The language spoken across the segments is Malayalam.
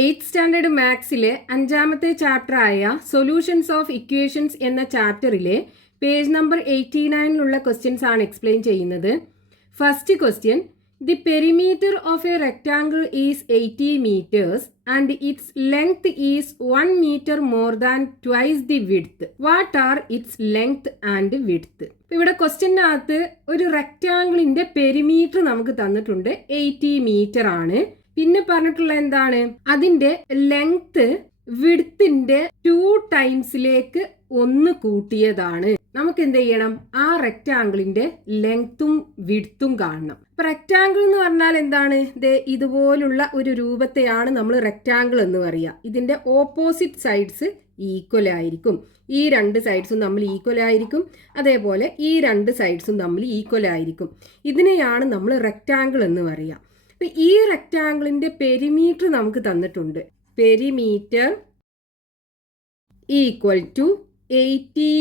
8th സ്റ്റാൻഡേർഡ് മാത്സിലെ 5ാമത്തെ ചാപ്റ്ററായ സൊല്യൂഷൻസ് ഓഫ് ഇക്വേഷൻസ് എന്ന ചാപ്റ്ററിലെ പേജ് നമ്പർ 89ലുള്ള ക്വസ്റ്റ്യൻസ് ആണ് എക്സ്പ്ലെയിൻ ചെയ്യുന്നത്. First question, the perimeter of a rectangle is 80 metres and its length is 1 metre more than twice the width. What are its length and width? ഇവിടെ ക്വസ്റ്റ്യനകത്ത് ഒരു റെക്ടാങ്കിളിന്റെ പെരിമീറ്റർ നമുക്ക് തന്നിട്ടുണ്ട്, 80 മീറ്റർ ആണ്. പിന്നെ പറഞ്ഞിട്ടുള്ള എന്താണ്, അതിന്റെ ലെങ്ത് വിഡ്ത്തിന്റെ 2 ടൈംസിലേക്ക് 1 കൂട്ടിയതാണ്. നമുക്ക് എന്ത് ചെയ്യണം, ആ റെക്ടാങ്കിളിന്റെ ലെങ്ത്തും വിഡ്ത്തും കാണണം. അപ്പൊ റെക്ടാങ്കിൾ എന്ന് പറഞ്ഞാൽ എന്താണ്, ഇതുപോലുള്ള ഒരു രൂപത്തെയാണ് നമ്മൾ റെക്ടാങ്കിൾ എന്ന് പറയുക. ഇതിന്റെ ഓപ്പോസിറ്റ് സൈഡ്സ് ഈക്വൽ ആയിരിക്കും. ഈ 2 സൈഡ്സും തമ്മിൽ ഈക്വൽ ആയിരിക്കും, അതേപോലെ ഈ 2 സൈഡ്സും തമ്മിൽ ഈക്വൽ ആയിരിക്കും. ഇതിനെയാണ് നമ്മൾ റെക്ടാങ്കിൾ എന്ന് പറയുക. അപ്പൊ ഈ റെക്ടാങ്കിളിന്റെ പെരിമീറ്റർ നമുക്ക് തന്നിട്ടുണ്ട്. പെരിമീറ്റർ ഈക്വൽ ടു 80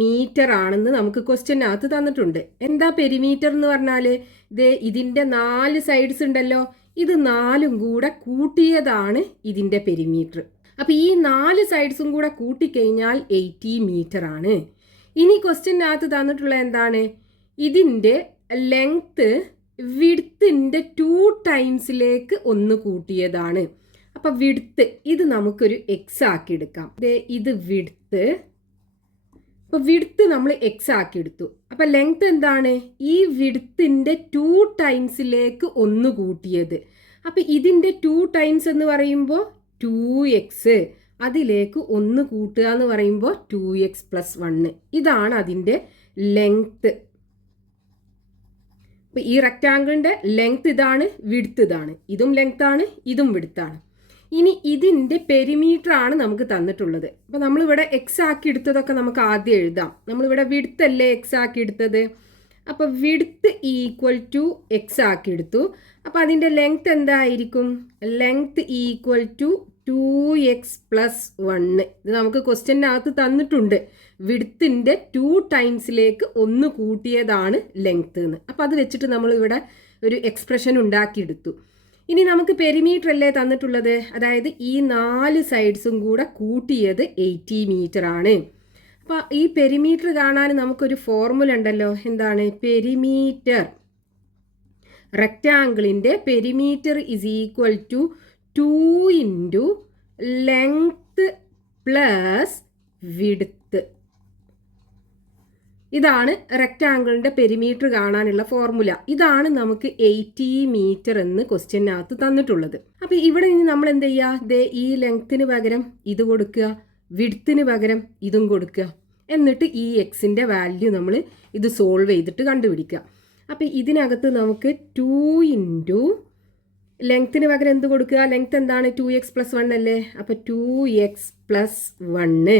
മീറ്റർ ആണെന്ന് നമുക്ക് ക്വസ്റ്റ്യനകത്ത് തന്നിട്ടുണ്ട്. എന്താ പെരിമീറ്റർ എന്ന് പറഞ്ഞാല്, ഇതിന്റെ 4 സൈഡ്സ് ഉണ്ടല്ലോ, ഇത് 4ഉം കൂടെ കൂട്ടിയതാണ് ഇതിന്റെ പെരിമീറ്റർ. അപ്പൊ ഈ 4 സൈഡ്സും കൂടെ കൂട്ടിക്കഴിഞ്ഞാൽ 80 മീറ്റർ ആണ്. ഇനി ക്വസ്റ്റ്യനകത്ത് തന്നിട്ടുള്ള എന്താണ്, ഇതിന്റെ ലെങ്ത് വിഡ്ത്തിന്റെ 2 ടൈംസിലേക്ക് 1 കൂട്ടിയതാണ്. അപ്പൊ വിഡ്ത്ത് ഇത് നമുക്കൊരു എക്സ് ആക്കി എടുക്കാം. ഇത് വിഡ്ത്ത്, അപ്പൊ വിഡ്ത്ത് നമ്മൾ എക്സ് ആക്കി എടുത്തു. അപ്പൊ ലെങ്ത് എന്താണ്, ഈ വിഡ്ത്തിന്റെ 2 ടൈംസിലേക്ക് 1 കൂട്ടിയത്. അപ്പൊ ഇതിന്റെ 2 ടൈംസ് എന്ന് പറയുമ്പോൾ 2x, അതിലേക്ക് 1 കൂട്ടുക എന്ന് പറയുമ്പോൾ 2x + 1. ഇതാണ് അതിന്റെ ലെങ്ത്. അപ്പൊ ഈ റെക്ടാങ്കിളിന്റെ ലെങ്ത് ഇതാണ്, വിഡ്ത്ത് ഇതാണ്. ഇതും ലെങ്ത് ആണ്, ഇതും വിഡ്ത്ത് ആണ്. ഇനി ഇതിന്റെ പെരിമീറ്റർ ആണ് നമുക്ക് തന്നിട്ടുള്ളത്. അപ്പൊ നമ്മളിവിടെ എക്സ് ആക്കി എടുത്തതൊക്കെ നമുക്ക് ആദ്യം എഴുതാം. നമ്മളിവിടെ വിഡ്ത്ത് അല്ലേ എക്സ് ആക്കി എടുത്തത്. അപ്പൊ വിഡ്ത്ത് ഈക്വൽ ടു എക്സ് ആക്കി എടുത്തു. അപ്പൊ അതിന്റെ ലെങ്ത് എന്തായിരിക്കും, ലെങ്ത് ഈക്വൽ ടു 2x + 1. ഇത് നമുക്ക് ക്വസ്റ്റ്യനകത്ത് തന്നിട്ടുണ്ട്. വിഡ്ത്തിന്റെ 2 ടൈംസിലേക്ക് 1 കൂട്ടിയതാണ് ലെങ്ത് എന്ന്. അപ്പൊ അത് വെച്ചിട്ട് നമ്മൾ ഇവിടെ ഒരു എക്സ്പ്രഷൻ ഉണ്ടാക്കിയെടുത്തു. ഇനി നമുക്ക് പെരിമീറ്റർ അല്ലേ തന്നിട്ടുള്ളത്, അതായത് ഈ 4 സൈഡ്സും കൂടെ കൂട്ടിയത് 80 മീറ്റർ ആണ്. അപ്പൊ ഈ പെരിമീറ്റർ കാണാൻ നമുക്കൊരു ഫോർമുല ഉണ്ടല്ലോ, എന്താണ്, പെരിമീറ്റർ റെക്ടാങ്കിളിന്റെ perimeter is equal to 2 into length plus width. ഇതാണ് റെക്ടാങ്കിളിന്റെ പെരിമീറ്റർ കാണാനുള്ള ഫോർമുല. ഇതാണ് നമുക്ക് 80 മീറ്റർ എന്ന് ക്വസ്റ്റ്യനകത്ത് തന്നിട്ടുള്ളത്. അപ്പൊ ഇവിടെ ഇനി നമ്മൾ എന്ത് ചെയ്യുക, ഈ ലെങ്ത്തിന് പകരം ഇത് കൊടുക്കുക, വിഡ്ത്തിന് പകരം ഇതും കൊടുക്കുക. എന്നിട്ട് ഈ എക്സിന്റെ വാല്യൂ നമ്മൾ ഇത് സോൾവ് ചെയ്തിട്ട് കണ്ടുപിടിക്കുക. അപ്പൊ ഇതിനകത്ത് നമുക്ക് 2 ഇൻറ്റു ലെങ്ത്തിന് പകരം എന്ത് കൊടുക്കുക, ലെങ്ത് എന്താണ്, 2x + 1 അല്ലേ. അപ്പൊ 2x + 1.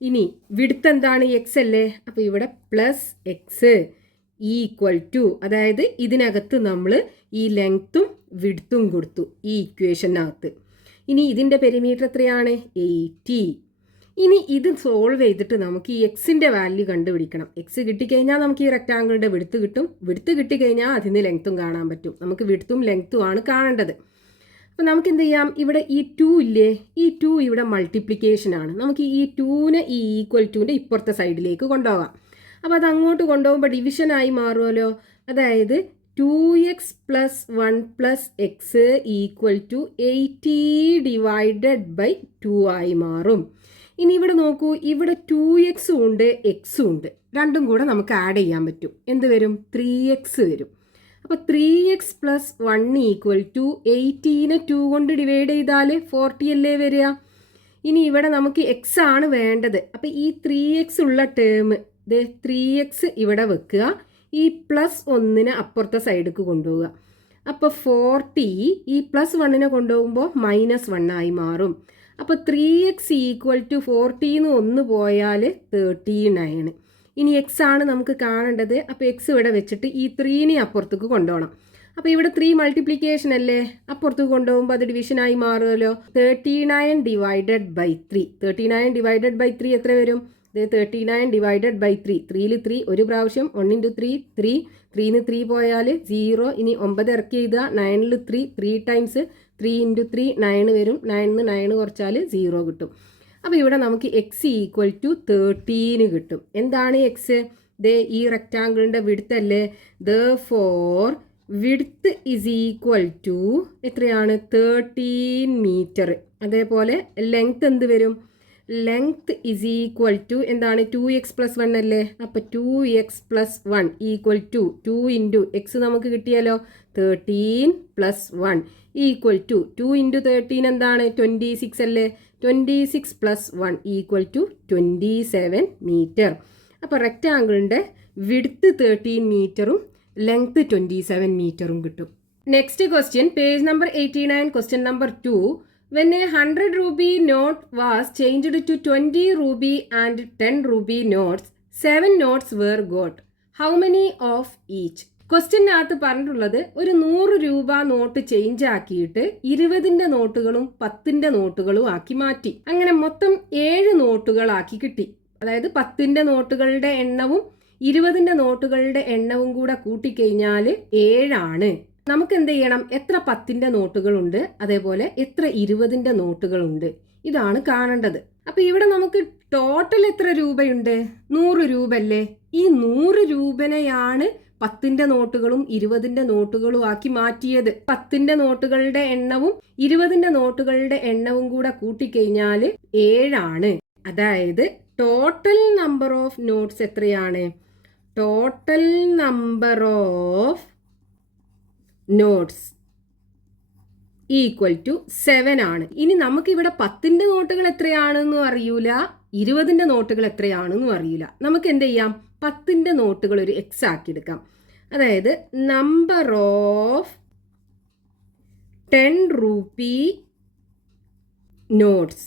ഇനി വിഡ്ത്ത് എന്താണ്, എക്സ് അല്ലേ. അപ്പൊ ഇവിടെ +x ഈക്വൽ ടു, അതായത് ഇതിനകത്ത് നമ്മൾ ഈ ലെങ്ത്തും വിഡ്ത്തും കൊടുത്തു ഈ ഇക്വേഷനകത്ത്. ഇനി ഇതിന്റെ പെരിമീറ്റർ എത്രയാണ്, 80. ഇനി ഇത് സോൾവ് ചെയ്തിട്ട് നമുക്ക് ഈ എക്സിന്റെ വാല്യൂ കണ്ടുപിടിക്കണം. എക്സ് കിട്ടിക്കഴിഞ്ഞാൽ നമുക്ക് ഈ റെക്ടാങ്കിളിന്റെ വിഡ്ത്ത് കിട്ടും. വിഡ്ത്ത് കിട്ടിക്കഴിഞ്ഞാൽ അതിന് ലെങ്ത്തും കാണാൻ പറ്റും. നമുക്ക് വിഡ്ത്തും ലെങ്ത്തും ആണ് കാണേണ്ടത്. അപ്പം നമുക്ക് എന്ത് ചെയ്യാം, ഇവിടെ ഈ 2 ഇല്ലേ, ഈ 2 ഇവിടെ മൾട്ടിപ്ലിക്കേഷൻ ആണ്. നമുക്ക് ഈ 2നെ ഈ ഈക്വൽ ടുവിൻ്റെ ഇപ്പുറത്തെ സൈഡിലേക്ക് കൊണ്ടുപോകാം. അപ്പോൾ അത് അങ്ങോട്ട് കൊണ്ടുപോകുമ്പോൾ ഡിവിഷനായി മാറുമല്ലോ. അതായത് 2x + 1 + x ഈക്വൽ ടു 80 / 2 ആയി മാറും. ഇനി ഇവിടെ നോക്കൂ, ഇവിടെ 2x ഉണ്ട്, എക്സും ഉണ്ട്. രണ്ടും കൂടെ നമുക്ക് ആഡ് ചെയ്യാൻ പറ്റും. എന്ത് വരും, 3x വരും. അപ്പോൾ 3x + 1 ഈക്വൽ ടു 80നെ 2 കൊണ്ട് ഡിവൈഡ് ചെയ്താൽ 40 അല്ലേ വരിക. ഇനി ഇവിടെ നമുക്ക് എക്സ് ആണ് വേണ്ടത്. അപ്പോൾ ഈ 3x ഉള്ള ടേം 3x ഇവിടെ വെക്കുക, ഈ +1നെ അപ്പുറത്തെ സൈഡിലേക്ക് കൊണ്ടുപോവുക. അപ്പോൾ 40 ഈ +1നെ കൊണ്ടുപോകുമ്പോൾ -1 ആയി മാറും. അപ്പോൾ 3x ഈക്വൽ ടു 40ന്ന് 1 പോയാൽ 39. ഇനി എക്സ് ആണ് നമുക്ക് കാണേണ്ടത്. അപ്പോൾ എക്സ് ഇവിടെ വെച്ചിട്ട് ഈ 3നെ അപ്പുറത്തേക്ക് കൊണ്ടുപോകണം. അപ്പോൾ ഇവിടെ 3 മൾട്ടിപ്ലിക്കേഷൻ അല്ലേ, അപ്പുറത്തേക്ക് കൊണ്ടുപോകുമ്പോൾ അത് ഡിവിഷനായി മാറുമല്ലോ. 39 / 3. 39 / 3 എത്ര വരും, 39 / 3. 3ൽ 3 ഒരു പ്രാവശ്യം, 1 × 3 3, 3ന്ന് 3 പോയാൽ 0. ഇനി 9 ഇറക്കി എഴുതുക, 9ൽ 3 3 ടൈംസ് 3 × 3 9 വരും. 9 9 കുറച്ചാൽ 0 കിട്ടും. അപ്പോൾ ഇവിടെ നമുക്ക് എക്സ് ഈക്വൽ ടു 13 കിട്ടും. എന്താണ് എക്സ്? ദേ ഈ റെക്റ്റാങ്കിളിൻ്റെ വിഡ്ത്ത് അല്ലേ. Therefore width is equal to എത്രയാണ്? 13 മീറ്റർ. അതേപോലെ ലെങ്ത് എന്ത് വരും? ലെങ്ത് ഇസ് ഈക്വൽ ടു എന്താണ്? 2x + 1 അല്ലേ. അപ്പോൾ 2x + 1 ഈക്വൽ ടു 2 × x നമുക്ക് കിട്ടിയാലോ 13 + 1 ഈക്വൽ ടു 2 × 13 എന്താണ്? 26 അല്ലേ. 26 + 1 ഈക്വൽ ടു 27 മീറ്റർ. അപ്പോൾ റെക്റ്റാങ്കിളിൻ്റെ വിഡ്ത്ത് 13 മീറ്ററും ലെങ്ത് 27 മീറ്ററും കിട്ടും. Next question, page number 89, question number 2. When a 100 rupee note was changed to 20 rupee and 10 rupee notes, 7 notes were got. How many of each? ക്വസ്റ്റ്യനകത്ത് പറഞ്ഞിട്ടുള്ളത് ഒരു 100 രൂപ നോട്ട് ചേഞ്ച് ആക്കിയിട്ട് 20ന്റെ നോട്ടുകളും 10ന്റെ നോട്ടുകളും ആക്കി മാറ്റി. അങ്ങനെ മൊത്തം 7 നോട്ടുകളാക്കി കിട്ടി. അതായത് 10ന്റെ നോട്ടുകളുടെ എണ്ണവും 20ന്റെ നോട്ടുകളുടെ എണ്ണവും കൂടെ കൂട്ടിക്കഴിഞ്ഞാൽ 7 ആണ്. നമുക്ക് എന്ത് ചെയ്യണം? എത്ര 10ന്റെ നോട്ടുകളുണ്ട്, അതേപോലെ എത്ര 20ന്റെ നോട്ടുകളുണ്ട്, ഇതാണ് കാണേണ്ടത്. അപ്പൊ ഇവിടെ നമുക്ക് ടോട്ടൽ എത്ര രൂപയുണ്ട്? 100 രൂപ അല്ലേ. ഈ 100 രൂപനെയാണ് 10ന്റെ നോട്ടുകളും 20ന്റെ നോട്ടുകളും ആക്കി മാറ്റിയത്. 10ന്റെ നോട്ടുകളുടെ എണ്ണവും 20ന്റെ നോട്ടുകളുടെ എണ്ണവും കൂടെ കൂട്ടിക്കഴിഞ്ഞാൽ 7 ആണ്. അതായത് ടോട്ടൽ നമ്പർ ഓഫ് നോട്ട്സ് എത്രയാണ്? Total number of notes equal to 7 ആണ്. ഇനി നമുക്കിവിടെ 10ന്റെ നോട്ടുകൾ എത്രയാണെന്നും അറിയൂല, 20ന്റെ നോട്ടുകൾ എത്രയാണെന്നും അറിയില്ല. നമുക്ക് എന്ത് ചെയ്യാം? 10ന്റെ നോട്ടുകൾ ഒരു എക്സ് ആക്കി എടുക്കാം. അതായത് number of 10 rupee notes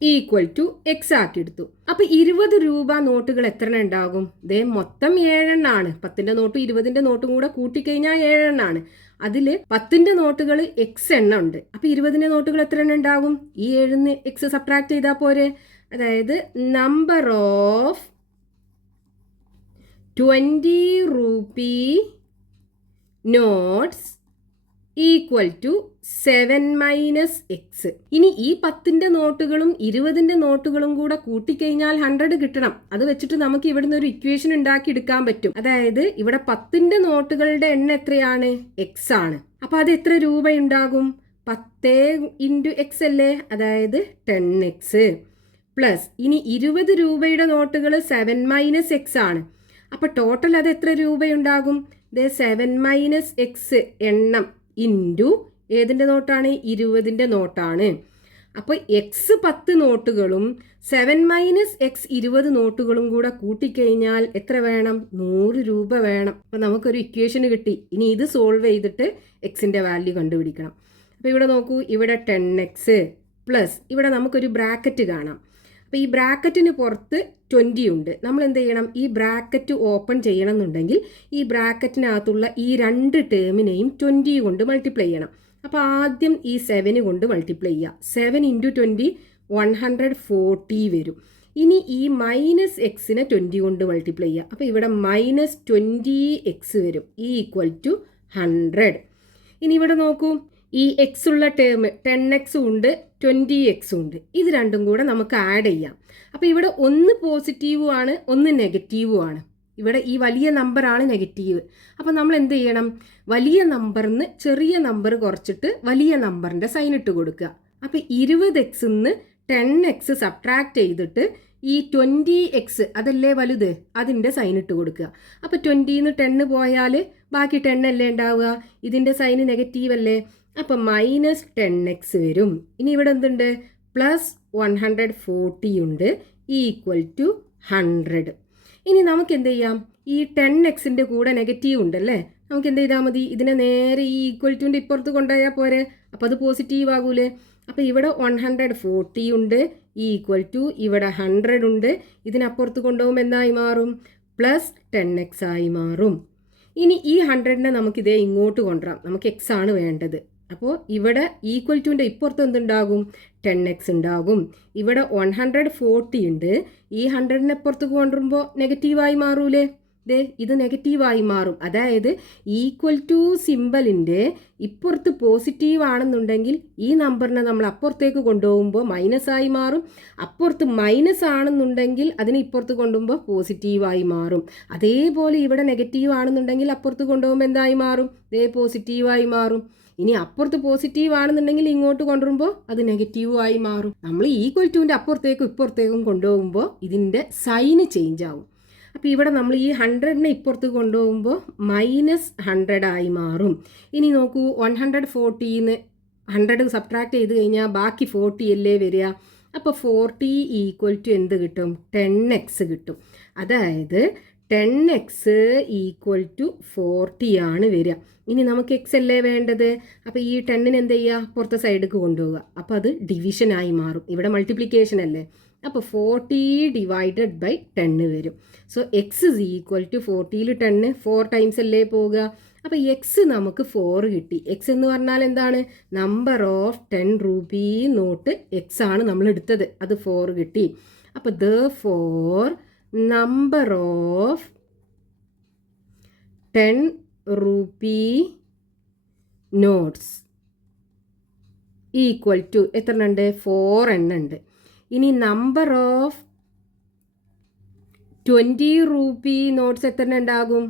equal to X ആക്കി എടുത്തു. അപ്പൊ 20 രൂപ നോട്ടുകൾ എത്ര ഉണ്ടാകും? ദേ മൊത്തം 7 എണ്ണാണ്. 10ന്റെ നോട്ടും 20ന്റെ നോട്ടും കൂടെ കൂട്ടിക്കഴിഞ്ഞാൽ 7 എണ്ണാണ്. അതില് 10ന്റെ നോട്ടുകൾ എക്സ് എണ്ണം ഉണ്ട്. അപ്പൊ 20ന്റെ നോട്ടുകൾ എത്ര എണ്ണം ഉണ്ടാകും? ഈ 7ന്ന് എക്സ് സബ്ട്രാക്ട് ചെയ്താൽ പോരെ. അതായത് number of 20 rupee notes equal to 7 - x. ഇനി ഈ 10ന്റെ നോട്ടുകളും 20ന്റെ നോട്ടുകളും കൂടെ കൂട്ടിക്കഴിഞ്ഞാൽ 100 കിട്ടണം. അത് വെച്ചിട്ട് നമുക്ക് ഇവിടുന്ന് ഒരു ഇക്വേഷൻ ഉണ്ടാക്കി എടുക്കാൻ പറ്റും. അതായത് ഇവിടെ 10ന്റെ നോട്ടുകളുടെ എണ്ണം എത്രയാണ്? x ആണ്. അപ്പൊ അത് എത്ര രൂപ ഉണ്ടാകും? 10 × x അല്ലേ. അതായത് 10x പ്ലസ് ഇനി 20 രൂപയുടെ നോട്ടുകൾ 7 - x ആണ്. അപ്പൊ ടോട്ടൽ അത് എത്ര രൂപയുണ്ടാകും? 7 - x എണ്ണം ഇൻറ്റു ഏതിൻ്റെ നോട്ടാണ്? 20ന്റെ നോട്ടാണ്. അപ്പോൾ എക്സ് 10 നോട്ടുകളും 7 - x 20 നോട്ടുകളും കൂടെ കൂട്ടിക്കഴിഞ്ഞാൽ എത്ര വേണം? 100 രൂപ വേണം. അപ്പോൾ നമുക്കൊരു ഇക്വേഷൻ കിട്ടി. ഇനി ഇത് സോൾവ് ചെയ്തിട്ട് എക്സിൻ്റെ വാല്യൂ കണ്ടുപിടിക്കണം. അപ്പോൾ ഇവിടെ നോക്കൂ, ഇവിടെ 10x പ്ലസ് ഇവിടെ നമുക്കൊരു ബ്രാക്കറ്റ് കാണാം. അപ്പോൾ ഈ ബ്രാക്കറ്റിന് പുറത്ത് 20 ഉണ്ട്. നമ്മൾ എന്ത് ചെയ്യണം? ഈ ബ്രാക്കറ്റ് ഓപ്പൺ ചെയ്യണം എന്നുണ്ടെങ്കിൽ ഈ ബ്രാക്കറ്റിനകത്തുള്ള ഈ 2 ടേമിനെയും 20 കൊണ്ട് മൾട്ടിപ്ലൈ ചെയ്യണം. അപ്പോൾ ആദ്യം ഈ 7 കൊണ്ട് മൾട്ടിപ്ലൈ ചെയ്യുക. 7 × 20 140 വരും. ഇനി ഈ -xനെ 20 കൊണ്ട് മൾട്ടിപ്ലൈ ചെയ്യുക. അപ്പോൾ ഇവിടെ -20x വരും. Equal to 100. ഇനി ഇവിടെ നോക്കൂ, ഈ എക്സ് ഉള്ള ടേം 10x ഉണ്ട് 20x ഉണ്ട്. ഇത് രണ്ടും കൂടെ നമുക്ക് ആഡ് ചെയ്യാം. അപ്പോൾ ഇവിടെ ഒന്ന് പോസിറ്റീവും ആണ്, ഒന്ന് നെഗറ്റീവും ആണ്. ഇവിടെ ഈ വലിയ നമ്പറാണ് നെഗറ്റീവ്. അപ്പോൾ നമ്മൾ എന്ത് ചെയ്യണം? വലിയ നമ്പറിന് ചെറിയ നമ്പർ കുറച്ചിട്ട് വലിയ നമ്പറിൻ്റെ സൈൻ ഇട്ട് കൊടുക്കുക. അപ്പോൾ 20xന്ന് 10x സബ്ട്രാക്ട് ചെയ്തിട്ട് ഈ 20x അതല്ലേ വലുത്, അതിൻ്റെ സൈൻ ഇട്ട് കൊടുക്കുക. അപ്പോൾ 20ന്ന് 10 പോയാൽ ബാക്കി 10 അല്ലേ ഉണ്ടാവുക. ഇതിൻ്റെ സൈന് നെഗറ്റീവ് അല്ലേ. അപ്പം -10x വരും. ഇനി ഇവിടെ എന്തുണ്ട്? +140 ഉണ്ട് ഈക്വൽ ടു 100. ഇനി നമുക്ക് എന്ത് ചെയ്യാം? ഈ 10xന്റെ കൂടെ നെഗറ്റീവ് ഉണ്ടല്ലേ, നമുക്ക് എന്ത് ചെയ്താൽ മതി? ഇതിനെ നേരെ ഈ ഈക്വൽ ടുൻ്റെ ഇപ്പുറത്ത് കൊണ്ടുപോയാൽ പോരെ. അപ്പോൾ അത് പോസിറ്റീവ് ആകൂലേ. അപ്പോൾ ഇവിടെ 140 ഉണ്ട് ഈക്വൽ ടു ഇവിടെ 100 ഉണ്ട്. ഇതിനപ്പുറത്ത് കൊണ്ടുപോകുമ്പോൾ എന്തായി മാറും? +10x ആയി മാറും. ഇനി ഈ 100നെ നമുക്കിതേ ഇങ്ങോട്ട് കൊണ്ടുവരാം. നമുക്ക് x ആണ് വേണ്ടത്. അപ്പോൾ ഇവിടെ ഈക്വൽ ടുൻ്റെ ഇപ്പുറത്ത് എന്തുണ്ടാകും? 10x ഉണ്ടാകും. ഇവിടെ 140 ഉണ്ട്. ഈ 100നെ പുറത്ത് കൊണ്ടുവരുമ്പോൾ നെഗറ്റീവായി മാറൂലേ. ഇത് നെഗറ്റീവായി മാറും. അതായത് ഈക്വൽ ടു സിമ്പലിൻ്റെ ഇപ്പുറത്ത് പോസിറ്റീവ് ആണെന്നുണ്ടെങ്കിൽ ഈ നമ്പറിനെ നമ്മൾ അപ്പുറത്തേക്ക് കൊണ്ടുപോകുമ്പോൾ മൈനസായി മാറും. അപ്പുറത്ത് മൈനസ് ആണെന്നുണ്ടെങ്കിൽ അതിനെ ഇപ്പുറത്ത് കൊണ്ടുപോകുമ്പോൾ പോസിറ്റീവായി മാറും. അതേപോലെ ഇവിടെ നെഗറ്റീവ് ആണെന്നുണ്ടെങ്കിൽ അപ്പുറത്ത് കൊണ്ടുപോകുമ്പോൾ എന്തായി മാറും? പോസിറ്റീവായി മാറും. ഇനി അപ്പുറത്ത് പോസിറ്റീവ് ആണെന്നുണ്ടെങ്കിൽ ഇങ്ങോട്ട് കൊണ്ടുവരുമ്പോൾ അത് നെഗറ്റീവായി മാറും. നമ്മൾ ഈക്വൽ ടുവിൻ്റെ അപ്പുറത്തേക്കും ഇപ്പുറത്തേക്കും കൊണ്ടുപോകുമ്പോൾ ഇതിൻ്റെ സൈന് ചേഞ്ച് ആവും. അപ്പോൾ ഇവിടെ നമ്മൾ ഈ 100നെ ഇപ്പുറത്ത് കൊണ്ടുപോകുമ്പോൾ -100 ആയി മാറും. ഇനി നോക്കൂ, 140ന്ന് 100 സബ്ട്രാക്ട് ചെയ്ത് കഴിഞ്ഞാൽ ബാക്കി 40 അല്ലേ വരിക. അപ്പോൾ 40 ഈക്വൽ ടു എന്ത് കിട്ടും? 10x കിട്ടും. അതായത് 10x ഈക്വൽ ടു 40 ആണ് വരിക. ഇനി നമുക്ക് x അല്ലേ വേണ്ടത്. അപ്പോൾ ഈ 10ന് എന്ത് ചെയ്യുക? പുറത്തെ സൈഡിലേക്ക് കൊണ്ടുപോവുക. അപ്പോൾ അത് ഡിവിഷനായി മാറും. ഇവിടെ മൾട്ടിപ്ലിക്കേഷൻ അല്ലേ. അപ്പോൾ 40 ഡിവൈഡഡ് ബൈ 10 വരും. So x is equal to 40ൽ 10 4 ടൈംസ് അല്ലേ പോവുക. അപ്പോൾ എക്സ് നമുക്ക് 4 കിട്ടി. എക്സ് എന്ന് പറഞ്ഞാൽ എന്താണ്? Number of 10 rupee note X ആണ് നമ്മൾ എടുത്തത്. അത് 4 കിട്ടി. അപ്പോൾ therefore number of 10 rupee notes equal to എത്ര ഉണ്ട്? 4 എണ്ണം ഉണ്ട്. ഇനി നമ്പർ ഓഫ് 20 രൂപീ നോട്ട്സ് എത്ര ഉണ്ടാകും?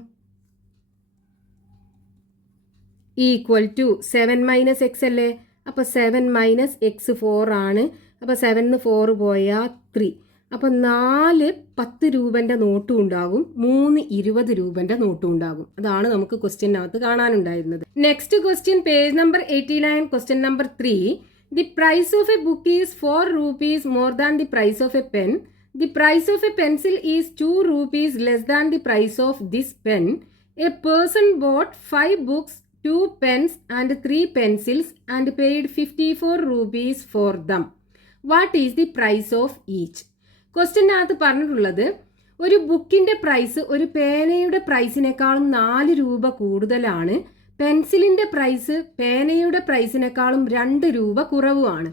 ഈക്വൽ ടു 7 മൈനസ് എക്സ് അല്ലേ. അപ്പോൾ 7 മൈനസ് എക്സ് 4 ആണ്. അപ്പോൾ 7ന്ന് 4 പോയാൽ 3. അപ്പോൾ 4 10 രൂപൻ്റെ നോട്ടും ഉണ്ടാകും, 3 20 രൂപൻ്റെ നോട്ടും ഉണ്ടാകും. അതാണ് നമുക്ക് ക്വസ്റ്റ്യനകത്ത് കാണാനുണ്ടായിരുന്നത്. Next question, page number 89, question number 3. The price of a book is 4 rupees more than the price of a pen. The price of a pencil is 2 rupees less than the price of this pen. A person bought 5 books, 2 pens and 3 pencils and paid 54 rupees for them. What is the price of each? ക്വസ്റ്റ്യനകത്ത് പറഞ്ഞിട്ടുള്ളത് ഒരു ബുക്കിൻ്റെ പ്രൈസ് ഒരു പേനയുടെ പ്രൈസിനേക്കാളും 4 രൂപ കൂടുതലാണ്. പെൻസിലിൻ്റെ പ്രൈസ് പേനയുടെ പ്രൈസിനേക്കാളും 2 രൂപ കുറവുമാണ്.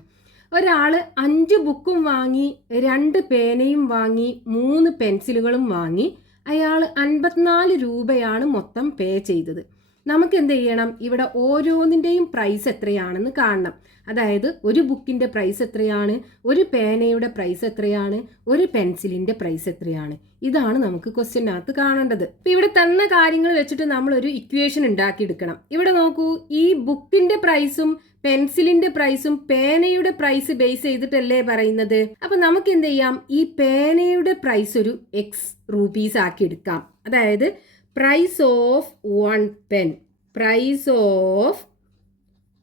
ഒരാൾ 5 ബുക്കും വാങ്ങി, 2 പേനയും വാങ്ങി, 3 പെൻസിലുകളും വാങ്ങി. അയാൾ 54 രൂപയാണ് മൊത്തം പേ ചെയ്തത്. നമുക്ക് എന്ത് ചെയ്യണം? ഇവിടെ ഓരോന്നിൻ്റെയും പ്രൈസ് എത്രയാണെന്ന് കാണണം. അതായത് ഒരു ബുക്കിൻ്റെ പ്രൈസ് എത്രയാണ്, ഒരു പേനയുടെ പ്രൈസ് എത്രയാണ്, ഒരു പെൻസിലിൻ്റെ പ്രൈസ് എത്രയാണ്. ഇതാണ് നമുക്ക് ക്വസ്റ്റ്യനകത്ത് കാണേണ്ടത്. ഇപ്പം ഇവിടെ തന്ന കാര്യങ്ങൾ വെച്ചിട്ട് നമ്മൾ ഒരു ഇക്വേഷൻ ഉണ്ടാക്കിയെടുക്കണം. ഇവിടെ നോക്കൂ, ഈ ബുക്കിൻ്റെ പ്രൈസും പെൻസിലിൻ്റെ പ്രൈസും പേനയുടെ പ്രൈസ് ബേസ് ചെയ്തിട്ടല്ലേ പറയുന്നത്. അപ്പം നമുക്ക് എന്ത് ചെയ്യാം? ഈ പേനയുടെ പ്രൈസ് ഒരു എക്സ് രൂപീസ് ആക്കി എടുക്കാം. അതായത് price of 1 pen, price of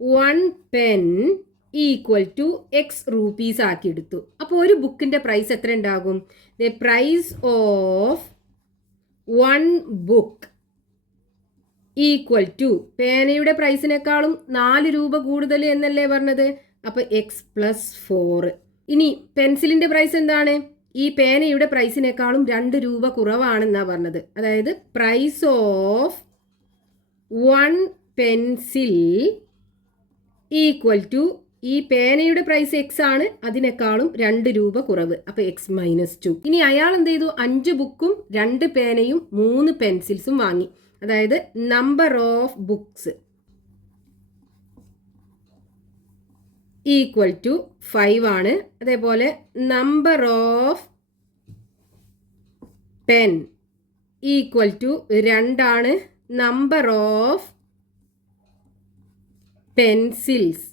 1 pen equal to x rupees ആക്കി എടുത്തു. അപ്പോൾ ഒരു ബുക്കിൻ്റെ പ്രൈസ് എത്ര ഉണ്ടാകും? The price of 1 book equal to പേനയുടെ പ്രൈസിനേക്കാളും 4 രൂപ കൂടുതൽ എന്നല്ലേ പറഞ്ഞത്. അപ്പോൾ എക്സ് പ്ലസ് 4. ഇനി പെൻസിലിൻ്റെ പ്രൈസ് എന്താണ്? ഈ പേനയുടെ പ്രൈസിനേക്കാളും 2 രൂപ കുറവാണെന്നാണ് പറഞ്ഞത്. അതായത് price of 1 pencil equal to ഈ പേനയുടെ പ്രൈസ് എക്സ് ആണ്, അതിനേക്കാളും 2 രൂപ കുറവ്. അപ്പോൾ എക്സ് മൈനസ് 2. ഇനി അയാൾ എന്ത് ചെയ്തു? 5 ബുക്കും 2 പേനയും 3 പെൻസിൽസും വാങ്ങി. അതായത് number of books equal to 5 ആണ്. അതേപോലെ number of pen equal to 2 ആണ്. Number of pencils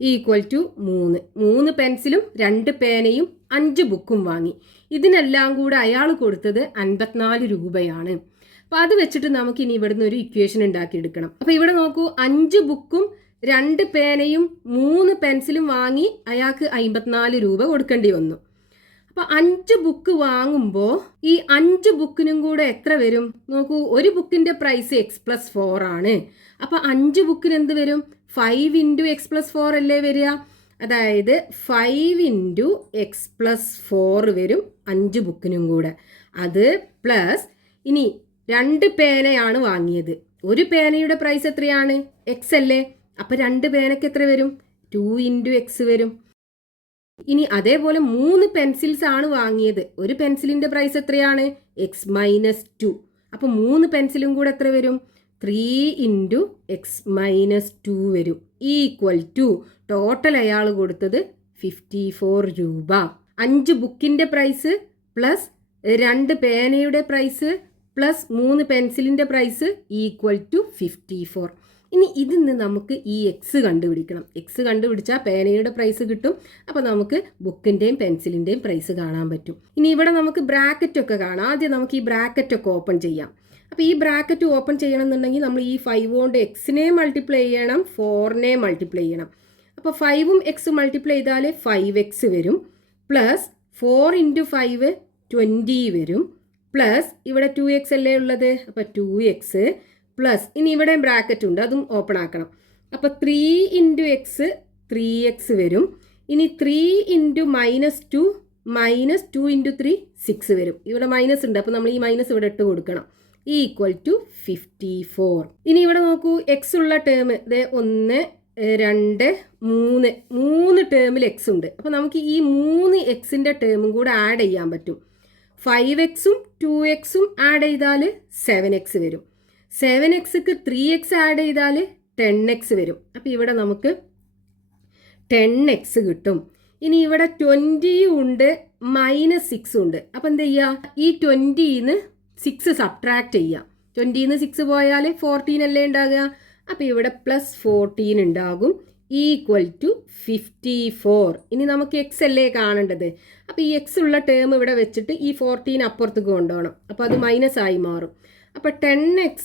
equal to 3 പെൻസിലും 2 പേനയും 5 ബുക്കും വാങ്ങി. ഇതിനെല്ലാം കൂടെ അയാൾ കൊടുത്തത് 54 രൂപയാണ്. അപ്പോൾ അത് വെച്ചിട്ട് നമുക്ക് ഇനി ഇവിടുന്ന് ഒരു ഇക്വേഷൻ ഉണ്ടാക്കിയെടുക്കണം. അപ്പോൾ ഇവിടെ നോക്കൂ, 5 ബുക്കും 2 പേനയും 3 പെൻസിലും വാങ്ങി അയാൾക്ക് 54 രൂപ കൊടുക്കേണ്ടി വന്നു. അപ്പോൾ 5 ബുക്ക് വാങ്ങുമ്പോൾ ഈ 5 ബുക്കിനും കൂടെ എത്ര വരും നോക്കൂ. ഒരു ബുക്കിൻ്റെ പ്രൈസ് എക്സ് പ്ലസ് 4 ആണ്. അപ്പോൾ 5 ബുക്കിന് എന്ത് വരും? 5 ഇൻറ്റു എക്സ് പ്ലസ് 4 അല്ലേ വരിക. അതായത് 5 ഇൻറ്റു എക്സ് പ്ലസ് 4 വരും 5 ബുക്കിനും കൂടെ. അത് പ്ലസ് ഇനി 2 പേനയാണ് വാങ്ങിയത്. ഒരു പേനയുടെ പ്രൈസ് എത്രയാണ്? എക്സ് അല്ലേ. അപ്പോൾ 2 പേനയ്ക്ക് എത്ര വരും? 2 ഇൻറ്റു എക്സ് വരും. ഇനി അതേപോലെ 3 പെൻസിൽസ് ആണ് വാങ്ങിയത്. ഒരു പെൻസിലിൻ്റെ പ്രൈസ് എത്രയാണ്? X minus 2. അപ്പോൾ 3 പെൻസിലും കൂടെ എത്ര വരും? 3 ഇൻറ്റു എക്സ് മൈനസ് 2 വരും. ഈക്വൽ ടു ടോട്ടൽ അയാൾ കൊടുത്തത് 54 രൂപ. 5 ബുക്കിൻ്റെ പ്രൈസ് പ്ലസ് 2 പേനയുടെ പ്രൈസ് പ്ലസ് 3 പെൻസിലിൻ്റെ പ്രൈസ് ഈക്വൽ ടു 54. ഇനി ഇതിന്ന് നമുക്ക് ഈ എക്സ് കണ്ടുപിടിക്കണം. എക്സ് കണ്ടുപിടിച്ചാൽ പേനയുടെ പ്രൈസ് കിട്ടും. അപ്പോൾ നമുക്ക് ബുക്കിൻ്റെയും പെൻസിലിൻ്റെയും പ്രൈസ് കാണാൻ പറ്റും. ഇനി ഇവിടെ നമുക്ക് ബ്രാക്കറ്റൊക്കെ കാണാം. ആദ്യം നമുക്ക് ഈ ബ്രാക്കറ്റൊക്കെ ഓപ്പൺ ചെയ്യാം. അപ്പോൾ ഈ ബ്രാക്കറ്റ് ഓപ്പൺ ചെയ്യണമെന്നുണ്ടെങ്കിൽ നമ്മൾ ഈ 5 കൊണ്ട് എക്സിനെ മൾട്ടിപ്ലൈ ചെയ്യണം, 4നെ മൾട്ടിപ്ലൈ ചെയ്യണം. അപ്പോൾ 5ഉം എക്സും മൾട്ടിപ്ലൈ ചെയ്താൽ 5x വരും. പ്ലസ് 4 ഇൻറ്റു 5 20 വരും. പ്ലസ് ഇവിടെ 2x അല്ലേ ഉള്ളത്, അപ്പോൾ 2x പ്ലസ് ഇനി ഇവിടെ ബ്രാക്കറ്റ് ഉണ്ട്, അതും ഓപ്പൺ ആക്കണം. അപ്പോൾ 3 ഇൻറ്റു എക്സ് 3x വരും. ഇനി 3 ഇൻറ്റു -2 -2 ഇൻറ്റു 3 6 വരും. ഇവിടെ മൈനസ് ഉണ്ട്, അപ്പോൾ നമ്മൾ ഈ മൈനസ് ഇവിടെ ഇട്ട് കൊടുക്കണം. Equal to 54. ഇനി ഇവിടെ നോക്കൂ, എക്സ് ഉള്ള ടേം 1 2 3 ടേമിൽ എക്സ് ഉണ്ട്. അപ്പോൾ നമുക്ക് ഈ 3 എക്സിൻ്റെ ടേമും കൂടെ ആഡ് ചെയ്യാൻ പറ്റും. 5xും 2xും ആഡ് ചെയ്താൽ 7x വരും. 7xക്ക് 3x ആഡ് ചെയ്താൽ 10x വരും. അപ്പോൾ ഇവിടെ നമുക്ക് 10x കിട്ടും. ഇനി ഇവിടെ 20 ഉണ്ട് -6 ഉണ്ട്. അപ്പോൾ എന്ത് ചെയ്യുക? ഈ 20ന്ന് 6 സബ്ട്രാക്ട് ചെയ്യുക. 20ന്ന് 6 പോയാൽ 14 അല്ലേ ഉണ്ടാകുക. അപ്പോൾ ഇവിടെ +14 ഉണ്ടാകും. Equal to 54. ഇനി നമുക്ക് എക്സ് അല്ലേ കാണേണ്ടത്. അപ്പോൾ ഈ എക്സ് ഉള്ള ടേം ഇവിടെ വെച്ചിട്ട് ഈ 14 അപ്പുറത്തേക്ക് കൊണ്ടുപോകണം. അപ്പോൾ അത് മൈനസ് ആയി മാറും. അപ്പോൾ 10x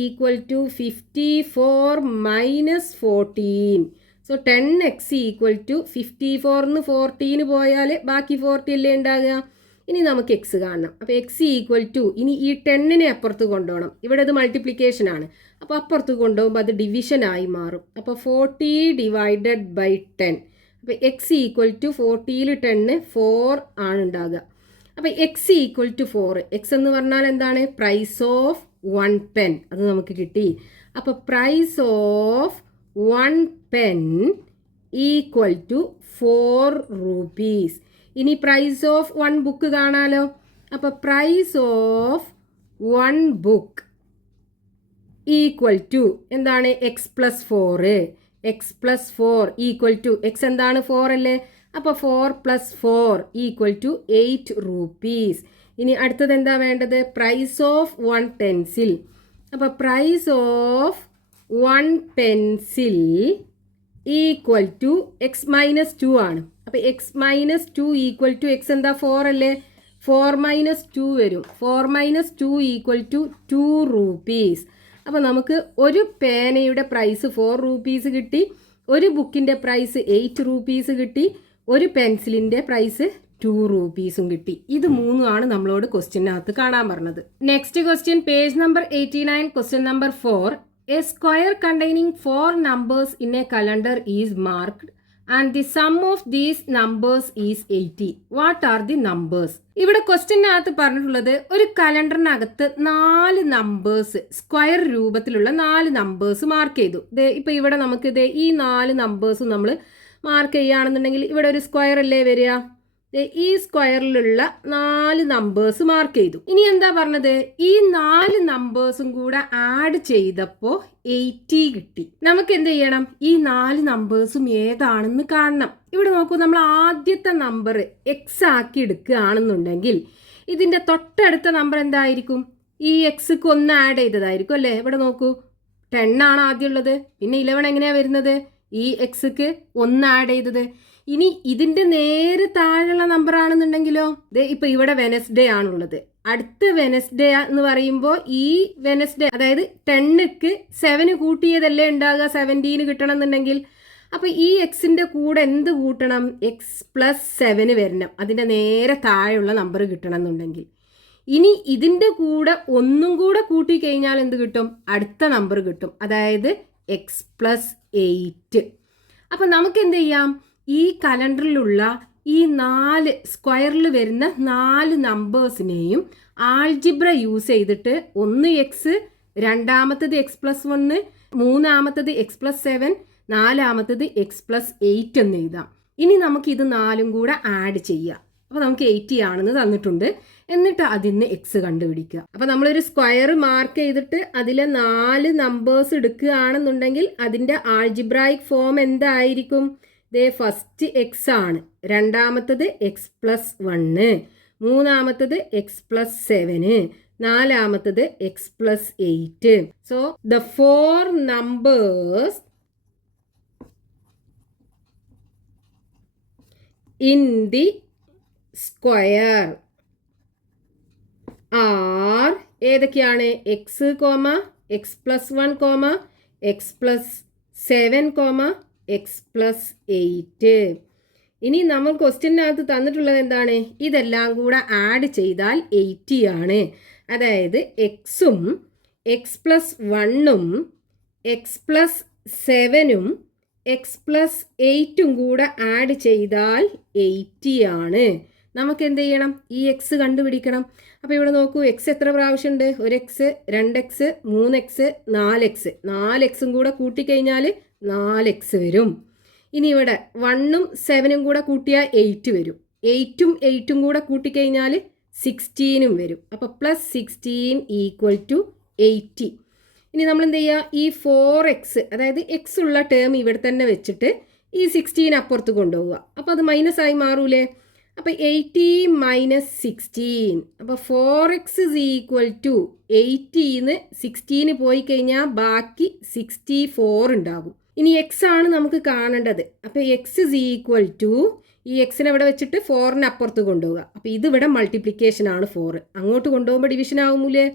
equal to 54 minus 14. So 10x equal to 54ന്ന് 14 പോയാൽ ബാക്കി 40 അല്ലേ ഉണ്ടാകുക. ഇനി നമുക്ക് എക്സ് കാണണം. അപ്പോൾ എക്സ് ഈക്വൽ ടു, ഇനി ഈ 10നെ അപ്പുറത്ത് കൊണ്ടുപോകണം. ഇവിടെ അത് മൾട്ടിപ്ലിക്കേഷൻ ആണ്. അപ്പോൾ അപ്പുറത്ത് കൊണ്ടുപോകുമ്പോൾ അത് ഡിവിഷൻ ആയി മാറും. അപ്പോൾ 40 ഡിവൈഡഡ് ബൈ 10. അപ്പോൾ എക്സ് ഈക്വൽ ടു 40ൽ 10 4 ആണ് ഉണ്ടാകുക. അപ്പോൾ എക്സ് ഈക്വൽ ടു 4. എക്സ് എന്ന് പറഞ്ഞാൽ എന്താണ്? Price of 1 pen. അത് നമുക്ക് കിട്ടി. അപ്പോൾ price of 1 pen equal to 4 rupees. ഇനി പ്രൈസ് ഓഫ് 1 ബുക്ക് കാണാലോ. അപ്പോൾ price of 1 book equal to എന്താണ്? X plus 4. X plus 4 equal to x എന്താണ്? 4 അല്ലേ. അപ്പോൾ 4 + 4 ഈക്വൽ ടു 8 rupees. ഇനി അടുത്തത് എന്താ വേണ്ടത്? Price of 1 pencil. അപ്പോൾ price of 1 pencil equal to x minus 2 ആണ്. അപ്പോൾ x minus 2 equal to x എന്താ? 4 അല്ലേ. 4 - 2 വരും. 4 - 2 ഈക്വൽ ടു 2 rupees. അപ്പോൾ നമുക്ക് ഒരു പേനയുടെ പ്രൈസ് 4 rupees കിട്ടി, ഒരു ബുക്കിൻ്റെ പ്രൈസ് 8 rupees കിട്ടി, ഒരു പെൻസിലിൻ്റെ പ്രൈസ് 2 rupees കിട്ടി. ഇത് 3 ആണ് നമ്മളോട് ക്വസ്റ്റ്യനകത്ത് കാണാൻ പറഞ്ഞത്. Next question, page number 89, question number 4. A square containing 4 numbers in a calendar is marked and the sum of these numbers is 80. What are the numbers? ഇവിടെ ക്വസ്റ്റ്യനകത്ത് പറഞ്ഞിട്ടുള്ളത് ഒരു കലണ്ടറിനകത്ത് 4 നമ്പേഴ്സ്, സ്ക്വയർ രൂപത്തിലുള്ള 4 നമ്പേഴ്സ് മാർക്ക് ചെയ്തു. ഇപ്പോൾ ഇവിടെ നമുക്ക് ഈ 4 നമ്പേഴ്സും നമ്മൾ മാർക്ക് ചെയ്യുകയാണെന്നുണ്ടെങ്കിൽ ഇവിടെ ഒരു സ്ക്വയർ അല്ലേ വരിക. ഈ സ്ക്വയറിലുള്ള 4 നമ്പേഴ്സ് മാർക്ക് ചെയ്തു. ഇനി എന്താ പറഞ്ഞത്? ഈ 4 നമ്പേഴ്സും കൂടെ ആഡ് ചെയ്തപ്പോൾ 80 കിട്ടി. നമുക്ക് എന്ത് ചെയ്യണം? ഈ 4 നമ്പേഴ്സും ഏതാണെന്ന് കാണണം. ഇവിടെ നോക്കൂ, നമ്മൾ ആദ്യത്തെ നമ്പർ എക്സ് ആക്കി എടുക്കുകയാണെന്നുണ്ടെങ്കിൽ ഇതിൻ്റെ തൊട്ടടുത്ത നമ്പർ എന്തായിരിക്കും? ഈ എക്സ്ക്ക് 1 ആഡ് ചെയ്തതായിരിക്കും അല്ലേ. ഇവിടെ നോക്കൂ, 10 ആണ് ആദ്യം ഉള്ളത്. പിന്നെ 11 എങ്ങനെയാണ് വരുന്നത്? ഈ എക്സ്ക്ക് 1 ആഡ് ചെയ്തത്. ഇനി ഇതിൻ്റെ നേരെ താഴെയുള്ള നമ്പർ ആണെന്നുണ്ടെങ്കിലോ, ഇപ്പം ഇവിടെ വെനസ്ഡേ ആണുള്ളത്. അടുത്ത വെനസ്ഡേ എന്ന് പറയുമ്പോൾ ഈ വെനസ്ഡേ, അതായത് 10ക്ക് 7 കൂട്ടിയതല്ലേ ഉണ്ടാകുക, 17 കിട്ടണം എന്നുണ്ടെങ്കിൽ. അപ്പോൾ ഈ എക്സിൻ്റെ കൂടെ എന്ത് കൂട്ടണം? എക്സ് പ്ലസ് 7 വരണം, അതിൻ്റെ നേരെ താഴെയുള്ള നമ്പർ കിട്ടണം എന്നുണ്ടെങ്കിൽ. ഇനി ഇതിൻ്റെ കൂടെ ഒന്നും കൂടെ കൂട്ടിക്കഴിഞ്ഞാൽ എന്ത് കിട്ടും? അടുത്ത നമ്പർ കിട്ടും, അതായത് എക്സ് പ്ലസ് 8. അപ്പം നമുക്ക് എന്ത് ചെയ്യാം? ഈ കലണ്ടറിലുള്ള ഈ 4 സ്ക്വയറിൽ വരുന്ന 4 നമ്പേഴ്സിനെയും ആൾജിബ്ര യൂസ് ചെയ്തിട്ട്, ഒന്ന് എക്സ്, രണ്ടാമത്തത് എക്സ് പ്ലസ് 1, മൂന്നാമത്തത് എക്സ് പ്ലസ് 7, നാലാമത്തത് എക്സ് പ്ലസ് 8 എന്ന് എഴുതാം. ഇനി നമുക്ക് ഇത് 4ഉം കൂടെ ആഡ് ചെയ്യാം. അപ്പോൾ നമുക്ക് 80 ആണെന്ന് തന്നിട്ടുണ്ട്. എന്നിട്ട് അതിന് എക്സ് കണ്ടുപിടിക്കുക. അപ്പോൾ നമ്മളൊരു സ്ക്വയർ മാർക്ക് ചെയ്തിട്ട് അതിൽ 4 നമ്പേഴ്സ് എടുക്കുകയാണെന്നുണ്ടെങ്കിൽ അതിൻ്റെ ആൾജിബ്രായിക് ഫോം എന്തായിരിക്കും? ദേ ഫസ്റ്റ് എക്സ് ആണ്, രണ്ടാമത്തത് എക്സ് പ്ലസ് 1, മൂന്നാമത്തത് എക്സ് പ്ലസ് 7, നാലാമത്തത് X plus 8. So the 4 numbers in the square are ഏതൊക്കെയാണ്? X comma X plus 1 X plus 7 X plus 8. ഇനി നമ്മൾ ക്വസ്റ്റ്യനകത്ത് തന്നിട്ടുള്ളത് എന്താണ്? ഇതെല്ലാം കൂടെ ആഡ് ചെയ്താൽ 80 ആണ്. അതായത് എക്സും എക്സ് പ്ലസ് 1ഉം എക്സ് പ്ലസ് 7ഉം എക്സ് പ്ലസ് 8ഉം കൂടെ ആഡ് ചെയ്താൽ 80 ആണ്. നമുക്ക് എന്ത് ചെയ്യണം? ഈ എക്സ് കണ്ടുപിടിക്കണം. അപ്പോൾ ഇവിടെ നോക്കൂ, എക്സ് എത്ര പ്രാവശ്യം ഉണ്ട്? 1x, 2x, 3x, 4x. 4xും കൂടെ കൂട്ടിക്കഴിഞ്ഞാൽ 4x വരും. ഇനി ഇവിടെ 1ഉം 7ഉം കൂടെ കൂട്ടിയാൽ 8 വരും. 8ഉം 8ഉം കൂടെ കൂട്ടിക്കഴിഞ്ഞാൽ 16ഉം വരും. അപ്പോൾ പ്ലസ് 16 ഈക്വൽ ടു 80. ഇനി നമ്മൾ എന്ത് ചെയ്യുക? ഈ 4x, അതായത് എക്സ് ഉള്ള ടേം ഇവിടെ തന്നെ വെച്ചിട്ട് ഈ 16 അപ്പുറത്ത് കൊണ്ടുപോവുക. അപ്പോൾ അത് മൈനസ് ആയി മാറൂലേ? അപ്പോൾ 80 മൈനസ് 16. അപ്പോൾ 4x ഇസ് ഈക്വൽ ടു 80ന്ന് 16 പോയി കഴിഞ്ഞാൽ ബാക്കി 64 ഉണ്ടാകും. ഇനി എക്സ് ആണ് നമുക്ക് കാണേണ്ടത്. അപ്പോൾ എക്സ് ഇസ് ഈക്വൽ ടു, ഈ എക്സിനെ ഇവിടെ വെച്ചിട്ട് 4ന് അപ്പുറത്ത് കൊണ്ടുപോവുക. അപ്പോൾ ഇതിവിടെ മൾട്ടിപ്ലിക്കേഷൻ ആണ് 4, അങ്ങോട്ട് കൊണ്ടുപോകുമ്പോൾ ഡിവിഷൻ ആകുമൂലേ?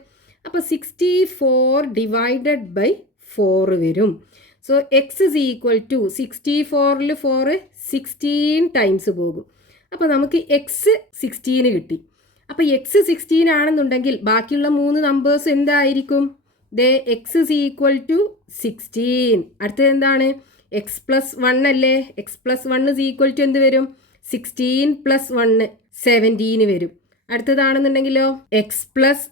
അപ്പോൾ 64 ഡിവൈഡഡ് ബൈ 4 വരും. So x is equal to 64ൽ 4 16 ടൈംസ് പോകും. അപ്പോൾ നമുക്ക് എക്സ് 16 കിട്ടി. അപ്പോൾ എക്സ് 16 ആണെന്നുണ്ടെങ്കിൽ ബാക്കിയുള്ള 3 നമ്പേഴ്സ് എന്തായിരിക്കും? ദേ എക്സ് ഇസ് ഈക്വൽ ടു 16. അടുത്തത് എന്താണ്? എക്സ് പ്ലസ് 1 അല്ലേ? X plus 1 is equal to എന്ത് വരും? 16 പ്ലസ് 1 17 വരും. അടുത്തതാണെന്നുണ്ടെങ്കിലോ എക്സ് പ്ലസ്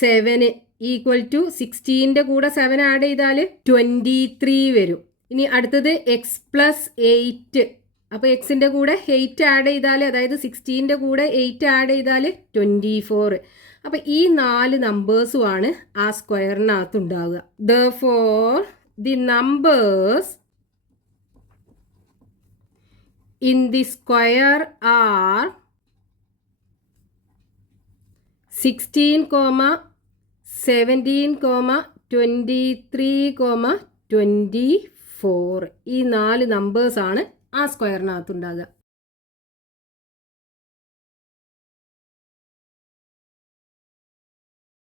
7 ഈക്വൽ ടു 16ൻ്റെ കൂടെ 7 ആഡ് ചെയ്താൽ 23 വരും. ഇനി അടുത്തത് എക്സ് പ്ലസ് 8. അപ്പോൾ എക്സിൻ്റെ കൂടെ 8 ആഡ് ചെയ്താൽ, അതായത് 16ൻ്റെ കൂടെ 8 ആഡ് ചെയ്താൽ 24. അപ്പോൾ ഈ 4 നമ്പേഴ്സുമാണ് ആ സ്ക്വയറിനകത്ത് ഉണ്ടാവുക. Therefore, the numbers in the square are 16, 17, 23, 24. ഈ 4 നമ്പേഴ്സാണ് ആ സ്ക്വയറിനകത്ത് ഉണ്ടാകുക.